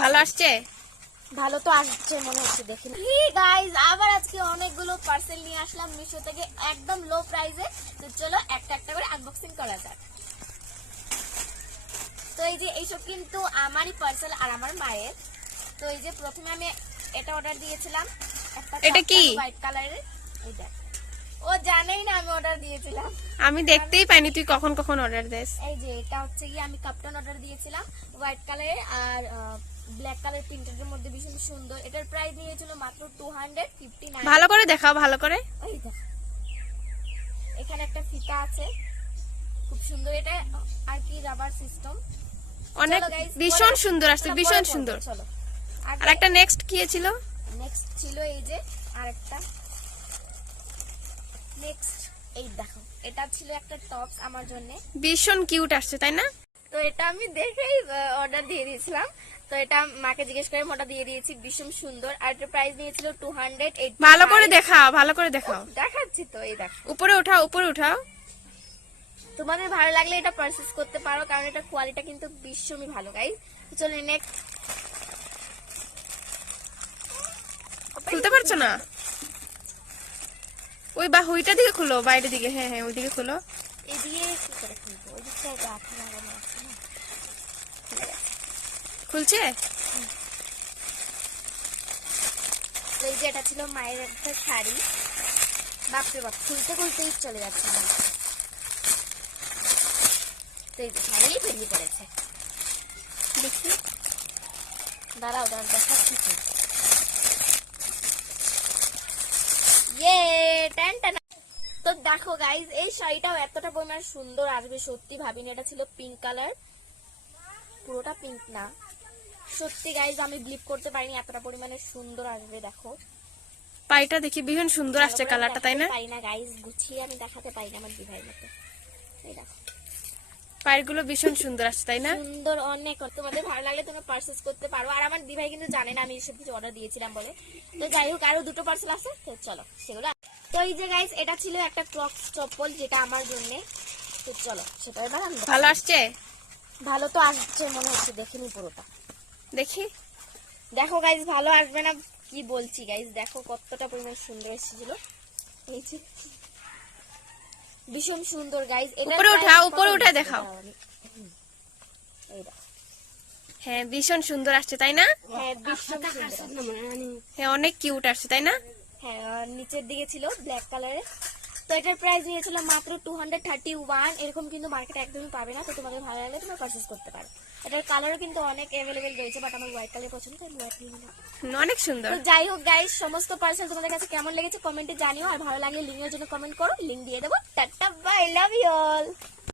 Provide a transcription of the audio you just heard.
ভালো আসছে? ভালো তো আসছে মনে হচ্ছে দেখি গাইজ আবার আজকে অনেকগুলো পার্সেল নিয়ে আসলাম মিশো থেকে একদম লো প্রাইসে তো চলো একটা একটা করে আনবক্সিং করা যাক। তো এই যে এইসব কিন্তু আমারই পার্সেল আর আমার মায়ের। তো এই যে প্রথমে আমি এটা অর্ডার দিয়েছিলাম। এটা কি? হোয়াইট কালারের এই দেখ। ও জানেই না আমি অর্ডার দিয়েছিলাম। আমি দেখতেই পাইনি তুই কখন কখন অর্ডার দেস? এই যে এটা হচ্ছে গিয়ে আমি কাপটান অর্ডার দিয়েছিলাম। হোয়াইট কালারের আর ব্ল্যাক কালার প্রিন্টের মধ্যে ভীষণ সুন্দর। এটার প্রাইস নিয়েছিল মাত্র টু হান্ড্রেড ফিফটি নাইন ভালো করে দেখাও ভালো করে। এই দেখ। এখানে একটা ফিতা আছে। খুব সুন্দর। এটা আর কি রাবার সিস্টেম অনেক ভীষণ সুন্দর আসছে ভীষণ সুন্দর। চলো। আর একটা নেক্সট কি ছিল? নেক্সট ছিল এই যে আরেকটা। নেক্সট এই দেখো। এটা ছিল একটা টপস আমার জন্য। ভীষণ কিউট আসছে তাই না? তো এটা আমি দেখেই অর্ডার দিয়ে দিয়েছিলাম। তো এটা মাকে জিজ্ঞেস করে মোটা দিয়ে দিয়েছি ভীষণ সুন্দর। আর এটার প্রাইস নিয়েছিল টু হান্ড্রেড ভালো করে দেখাও ভালো করে দেখাও। দেখাচ্ছি তো এই দেখো। উপরে উঠাও উপরে উঠাও। তোমাদের ভালো লাগলে এটা পারচেস করতে পারো কারণ এটা কোয়ালিটি কিন্তু ভীষণই ভালো গাইস চলো নেক্সট খুলতে পারছ না? ওই বা হুইটা দিকে খুলো বাইরের দিকে হ্যাঁ হ্যাঁ ওই দিকে খুলো। এদিকে কি করে খুলবো ওই দিকটা আছে না? খুলে খুলছে এই যে এটা ছিল মায়ের একটা শাড়ি। বাপরে বাপ খুলতে খুলতেই চলে যাচ্ছে না তো এই যে শাড়ি বেরিয়ে পড়েছে। দেখি। দাঁড়াও দাঁড়াও দেখাচ্ছি তো ইয়ে টান টান তো দেখো গাইজ এই শাড়িটাও এতটা পরিমাণ সুন্দর আসবে সত্যি ভাবিনি এটা ছিল পিঙ্ক কালার পুরোটা পিঙ্ক না। সত্যি গাইজ আমি ব্লিপ করতে পারিনি এতটা পরিমাণে সুন্দর আসবে দেখো। পাইটা দেখি ভীষণ সুন্দর আসছে কালারটা তাই না? পাই না গাইজ গুছিয়ে আমি দেখাতে পাই না আমার দিভাইয়ের মতো। এই দেখো। পায়ের ভীষণ সুন্দর আসছে তাই না? সুন্দর অনেক তোমাদের ভালো লাগলে তোমরা পার্সেস করতে পারো। আর আমার দিভাই কিন্তু জানে না আমি এসব কিছু অর্ডার দিয়েছিলাম বলে। তো যাই হোক আরও দুটো পার্সেল আছে তো চলো সেগুলো তো এই যে গাইজ এটা ছিল একটা ক্রক্স চপ্পল যেটা আমার জন্য। তো চলো সেটা এবার আমি ভালো আসছে? ভালো তো আসছে মনে হচ্ছে দেখিনি পুরোটা। দেখি। দেখো গাইজ ভালো আসবে না কি বলছি গাইজ দেখো কতটা পরিমাণ সুন্দর এসেছিল। এই যে ভীষণ সুন্দর গাইজ উপরে উঠাও, উপরে উঠে দেখাও। হ্যাঁ ভীষণ সুন্দর আসছে তাই না? হ্যাঁ ভীষণ হ্যাঁ অনেক কিউট আসছে তাই না? হ্যাঁ আর নিচের দিকে ছিল ব্ল্যাক কালারের তো এটার প্রাইস নিয়েছিল মাত্র টু হান্ড্রেড থার্টি ওয়ান এরকম কিন্তু মার্কেটে একদমই পাবে না। তো তোমাদের ভালো লাগলে তোমরা পারচেস করতে পারো। এটার কালারও কিন্তু অনেক অ্যাভেলেবেল রয়েছে বাট আমার হোয়াইট কালার পছন্দ আমি হোয়াইট নিলাম। অনেক সুন্দর। তো যাই হোক গাইস সমস্ত পার্সেল তোমাদের কাছে কেমন লেগেছে কমেন্টে জানিও। আর ভালো লাগলে লিঙ্কের জন্য কমেন্ট করো। লিঙ্ক দিয়ে দেবো। Tata bye love you all